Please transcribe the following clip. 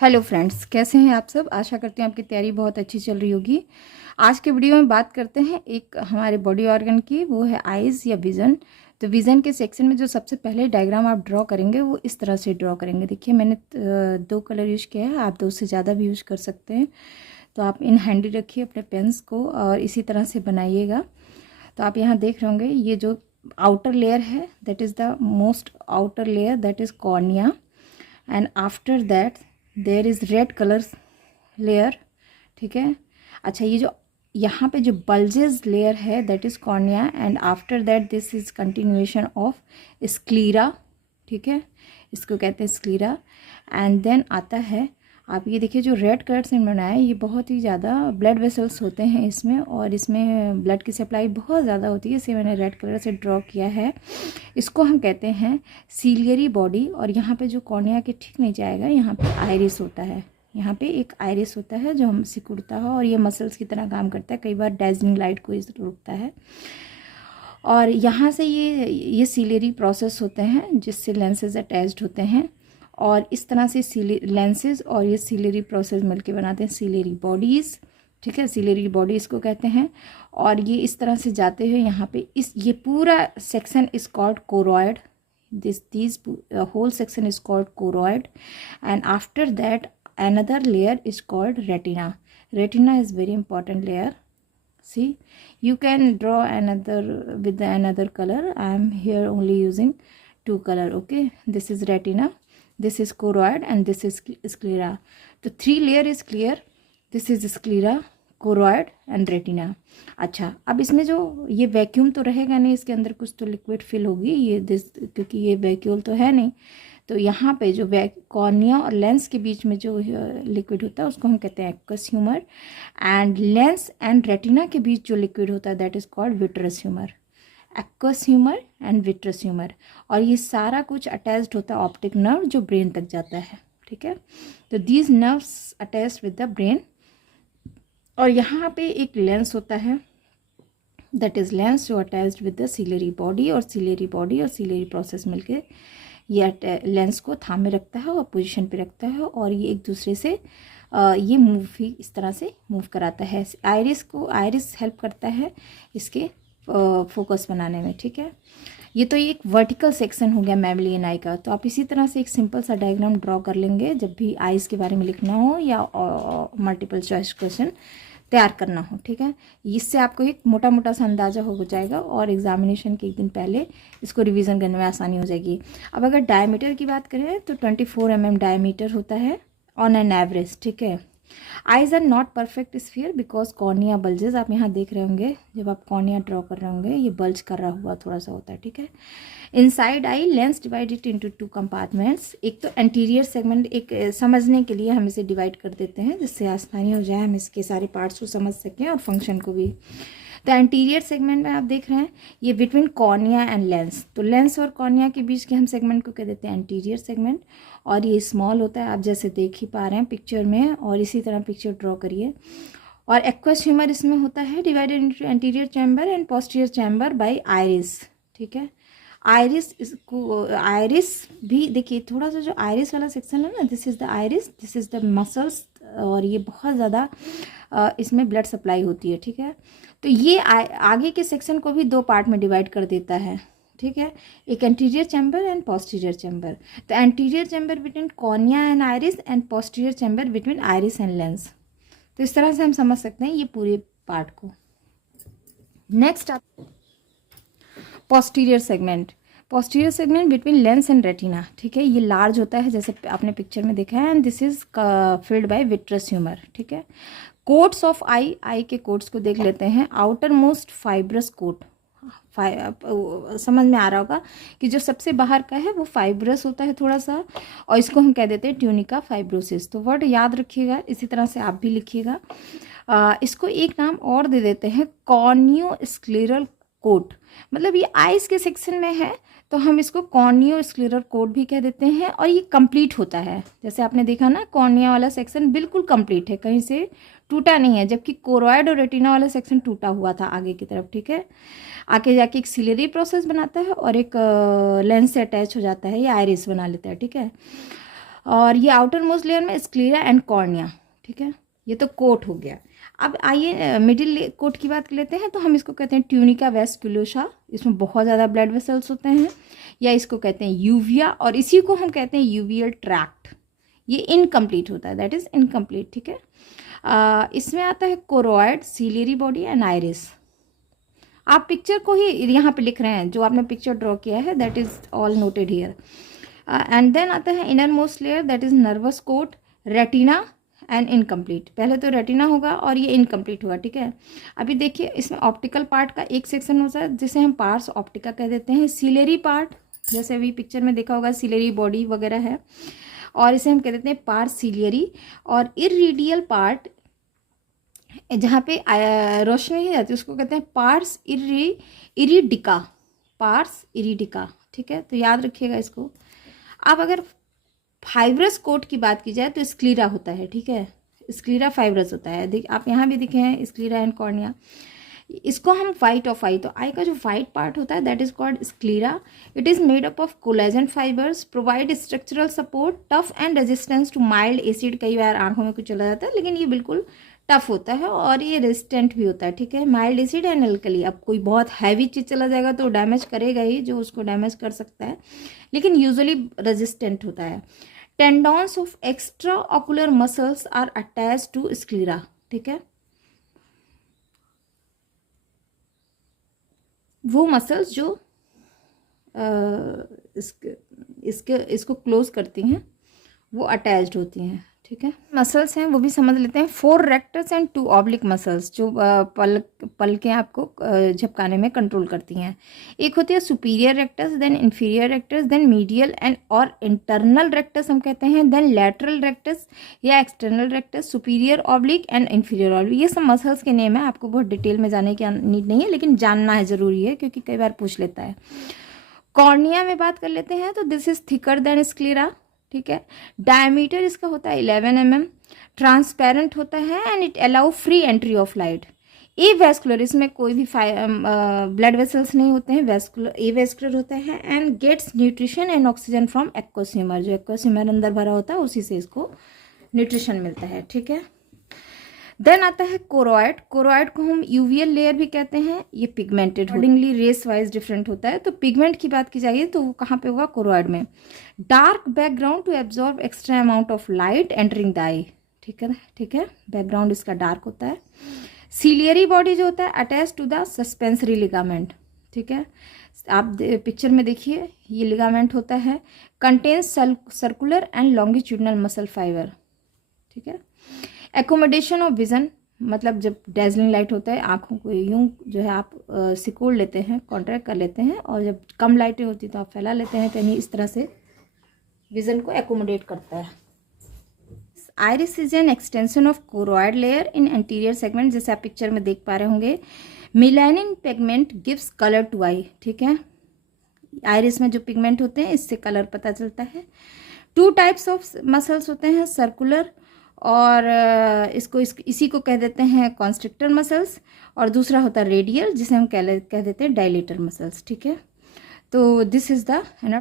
Hello friends, कैसे हैं आप सब। आशा करती हूँ आपकी तैयारी बहुत अच्छी चल रही होगी। आज के वीडियो में बात करते हैं एक हमारे बॉडी ऑर्गन की, वो है आइज़ या विज़न। तो विज़न के सेक्शन में जो सबसे पहले डायग्राम आप ड्रॉ करेंगे वो इस तरह से ड्रॉ करेंगे। देखिए मैंने दो कलर यूज़ किया है, आप दो से ज़्यादा भी यूज़ कर सकते हैं। तो आप इन हैंडी रखिए अपने पेन्स को और इसी तरह से बनाइएगा। तो आप यहाँ देख रहे होंगे ये जो आउटर लेयर है that is the most outer layer, that is cornea. And after that there is red colour layer. ठीक है। अच्छा, ये जो यहाँ पे जो बल्जेस लेयर है that is cornea. And after that this is continuation of sclera. ठीक है, इसको कहते हैं स्क्लीरा। एंड देन आता है, आप ये देखिए जो रेड कलर से बनाया है ये बहुत ही ज़्यादा ब्लड वेसल्स होते हैं इसमें, और इसमें ब्लड की सप्लाई बहुत ज़्यादा होती है, इसे मैंने रेड कलर से ड्रॉ किया है। इसको हम कहते हैं सीलियरी बॉडी। और यहाँ पे जो कॉर्निया के ठीक नीचे आएगा यहाँ पे आइरिस होता है। यहाँ पे एक आइरिस होता है जो हम सिकुड़ता है और ये मसल्स की तरह काम करता है, कई बार डैजनिंग लाइट को इस रोकता है। और यहाँ से ये सीलियरी प्रोसेस होते हैं जिससे लेंसेज अटैच्ड होते हैं, और इस तरह से लेंसेज और ये सीलियरी प्रोसेस मिलके बनाते हैं सीलियरी बॉडीज़। ठीक है, सीलियरी बॉडी इसको कहते हैं। और ये इस तरह से जाते हुए यहाँ पे ये पूरा section is called choroid. This whole section is called choroid. And after that another layer is called retina. Retina is very important layer. See, you can draw another with another color. I am here only using two color. Okay, this is retina, this is choroid, and this is sclera. The three layer is clear. This is sclera, choroid and retina. अच्छा, अब इसमें जो ये vacuum तो रहेगा नहीं, इसके अंदर कुछ तो लिक्विड फिल होगी ये क्योंकि ये वैक्यूल तो है नहीं। तो यहाँ पे जो कॉर्निया और लेंस के बीच में जो लिक्विड होता है उसको हम कहते हैं aqueous humour. And lens and retina के बीच जो लिक्विड होता है that is called vitreous humour. Aqueous humour and vitreous humour. और ये सारा कुछ अटैच्ड होता है ऑप्टिक नर्व जो ब्रेन तक जाता है। ठीक है, तो these nerves attached with the brain. और यहाँ पे एक लेंस होता है दैट इज़ लेंस जो attached with the ciliary body, और सीलियरी बॉडी और सीलियरी प्रोसेस मिलके ये लेंस को थामे रखता है और पोजीशन पे रखता है, और ये एक दूसरे से ये मूव भी इस तरह से मूव कराता है। आइरिस हेल्प करता है इसके फोकस बनाने में। ठीक है, ये तो एक वर्टिकल सेक्शन हो गया मैमलियन आई का। तो आप इसी तरह से एक सिंपल सा डायग्राम ड्रॉ कर लेंगे जब भी आइज़ के बारे में लिखना हो या मल्टीपल चॉइस क्वेश्चन तैयार करना हो। ठीक है, इससे आपको एक मोटा मोटा सा अंदाज़ा हो जाएगा और एग्जामिनेशन के एक दिन पहले इसको रिवीजन करने में आसानी हो जाएगी। अब अगर डायमीटर की बात करें तो 24 mm डायमीटर होता है ऑन एन एवरेज। ठीक है, eyes are not perfect sphere because cornea bulges. आप यहाँ देख रहे होंगे जब आप कॉर्निया ड्रॉ कर रहे होंगे ये बल्ज कर रहा हुआ थोड़ा सा होता है। ठीक है, inside eye lens divided into two compartments. एक तो एंटीरियर सेगमेंट, एक समझने के लिए हम इसे डिवाइड कर देते हैं जिससे आसानी हो जाए, हम इसके सारे पार्ट्स को समझ सकें और फंक्शन को भी। तो एंटीरियर सेगमेंट में आप देख रहे हैं ये बिटवीन कॉर्निया एंड लेंस। तो लेंस और कॉर्निया के बीच के हम सेगमेंट को कह देते हैं एंटीरियर सेगमेंट, और ये स्मॉल होता है आप जैसे देख ही पा रहे हैं पिक्चर में। और इसी तरह पिक्चर ड्रॉ करिए। और एक्वस ह्यूमर इसमें होता है divided into anterior chamber and posterior chamber by iris. ठीक है, आइरिस भी देखिए थोड़ा सा जो आइरिस वाला सेक्शन है ना, this is the iris, this is the muscles, और ये बहुत ज़्यादा इसमें ब्लड सप्लाई होती है। ठीक है, तो ये आगे के सेक्शन को भी दो पार्ट में डिवाइड कर देता है। ठीक है, एक anterior chamber and posterior chamber. तो anterior chamber between cornea and iris and posterior chamber between iris and lens. तो इस तरह से हम समझ सकते हैं ये पूरे पार्ट को। नेक्स्ट आप posterior segment. Posterior segment between lens and retina. ठीक है, ये लार्ज होता है जैसे आपने पिक्चर में देखा है, and this is filled by vitreous humour. ठीक है, कोट्स ऑफ आई के कोट्स को देख लेते हैं। आउटर मोस्ट फाइब्रस कोट, समझ में आ रहा होगा कि जो सबसे बाहर का है वो फाइब्रस होता है थोड़ा सा, और इसको हम कह देते हैं ट्यूनिका फाइब्रोसिस। तो वर्ड याद रखिएगा, इसी तरह से आप भी लिखिएगा। इसको एक नाम और दे देते हैं कॉर्नियोस्क्लेरल कोट। मतलब ये आइस के सेक्शन में है तो हम इसको कॉर्नियोस्क्लेरल कोट भी कह देते हैं, और ये कंप्लीट होता है। जैसे आपने देखा ना कॉर्निया वाला सेक्शन बिल्कुल कंप्लीट है, कहीं से टूटा नहीं है, जबकि कोरॉइड और रेटिना वाला सेक्शन टूटा हुआ था आगे की तरफ। ठीक है, आगे जाके एक सिलेरी प्रोसेस बनाता है और एक लेंस से अटैच हो जाता है, ये आइरिस बना लेता है। ठीक है, और ये आउटर मोस्ट लेयर में स्क्लेरा एंड कॉर्निया, ठीक है, ये तो कोट हो गया। अब आइए मिडिल कोट की बात कर लेते हैं। तो हम इसको कहते हैं ट्यूनिका वेस्कुलोसा, इसमें बहुत ज़्यादा ब्लड वेसल्स होते हैं, या इसको कहते हैं यूविया, और इसी को हम कहते हैं यूवियल ट्रैक्ट। ये इनकम्प्लीट होता है, दैट इज़ इनकम्प्लीट, ठीक है। इसमें आता है choroid, ciliary body and iris. आप पिक्चर को ही यहाँ पे लिख रहे हैं, जो आपने पिक्चर ड्रॉ किया है that is all noted here. And then आता है inner most layer, that is nervous coat, retina and incomplete. पहले तो रेटिना होगा और ये इनकम्प्लीट होगा, ठीक है। अभी देखिए इसमें ऑप्टिकल पार्ट का एक सेक्शन होता है जिसे हम पार्स ऑप्टिका कह देते हैं। सिलेरी पार्ट, जैसे अभी पिक्चर में देखा होगा सिलेरी बॉडी वगैरह है, और इसे हम कह देते हैं पार्स सिलियरी। और इरिडियल पार्ट, जहाँ पे रोशनी नहीं जाती, उसको कहते हैं पार्स इरिडिका, पार्स इरिडिका, ठीक है। तो याद रखिएगा इसको। अब अगर फाइब्रस कोट की बात की जाए तो स्क्लीरा होता है, ठीक है, स्क्लीरा फाइब्रस होता है। देख आप यहाँ भी दिखे हैं स्क्लीरा एंड कॉर्निया। इसको हम वाइट ऑफ आई, तो आई का जो वाइट पार्ट होता है that is called sclera. It is made up of collagen fibres, provide structural support, tough and resistance to mild acid. कई बार आंखों में कुछ चला जाता है, लेकिन ये बिल्कुल टफ होता है और ये रेजिस्टेंट भी होता है, ठीक है। माइल्ड एसिड एंड अल्कली, अब कोई बहुत हैवी चीज़ चला जाएगा तो डैमेज करेगा ही, जो उसको डैमेज कर सकता है, लेकिन यूजुअली रेजिस्टेंट होता है। Tendons of extra ocular muscles are attach to sclera, ठीक है। वो मसल्स जो इसको क्लोज करती हैं वो अटैच्ड होती हैं, ठीक है। मसल्स हैं वो भी समझ लेते हैं। 4 रेक्टस एंड 2 ऑब्लिक मसल्स, जो पलकें आपको झपकाने में कंट्रोल करती हैं। एक होती है superior rectus, then inferior rectus, then medial and और इंटरनल रेक्टस हम कहते हैं, देन लैटरल रेक्टस या external rectus, superior oblique and inferior oblique. ये सब मसल्स के नेम है, आपको बहुत डिटेल में जाने की नीड नहीं है, लेकिन जानना है ज़रूरी है क्योंकि कई बार पूछ लेता है। कॉर्निया में बात कर लेते हैं तो this is thicker than sclera, ठीक है। डायमीटर इसका होता है 11 mm, ट्रांसपेरेंट होता है and it allow free entry of light. A vascular, इसमें कोई भी ब्लड वेसल्स नहीं होते हैं, वेस्कुलर ए वेस्कुलर होता है and gets nutrition and oxygen from aqueous humour. जो एक्वोसिमर अंदर भरा होता है उसी से इसको न्यूट्रिशन मिलता है, ठीक है। देन आता है कोरोइड। कोरोइड को हम यूवियल लेयर भी कहते हैं। ये pigmented, accordingly race wise different होता है। तो पिगमेंट की बात की जाए तो वो कहाँ पे होगा, कोरोइड में। Dark background to absorb extra amount of light entering the eye, ठीक है, ठीक है। बैकग्राउंड इसका डार्क होता है। सीलियरी बॉडी जो होता है attach to the suspensory ligament, ठीक है। आप पिक्चर में देखिए ये लिगामेंट होता है। Contains circular and longitudinal muscle fibre, ठीक है। एकोमोडेशन ऑफ विजन, मतलब जब डेजलिंग लाइट होता है आँखों को यूं जो है आप सिकोड़ लेते हैं, कॉन्ट्रैक्ट कर लेते हैं, और जब कम लाइटें होती तो आप फैला लेते हैं, यानी इस तरह से विजन को एकोमोडेट करता है। Iris is an extension of choroid layer in anterior segment, जैसे आप पिक्चर में देख पा रहे होंगे। Melanin pigment gives colour to eye, ठीक है। आइरिस में जो पिगमेंट होते हैं इससे कलर पता चलता है। 2 टाइप्स ऑफ मसल्स होते हैं, सर्कुलर और इसी को कह देते हैं कॉन्स्ट्रिक्टर मसल्स, और दूसरा होता है रेडियल जिसे हम कह देते हैं डायलेटर मसल्स, ठीक है। तो दिस इज द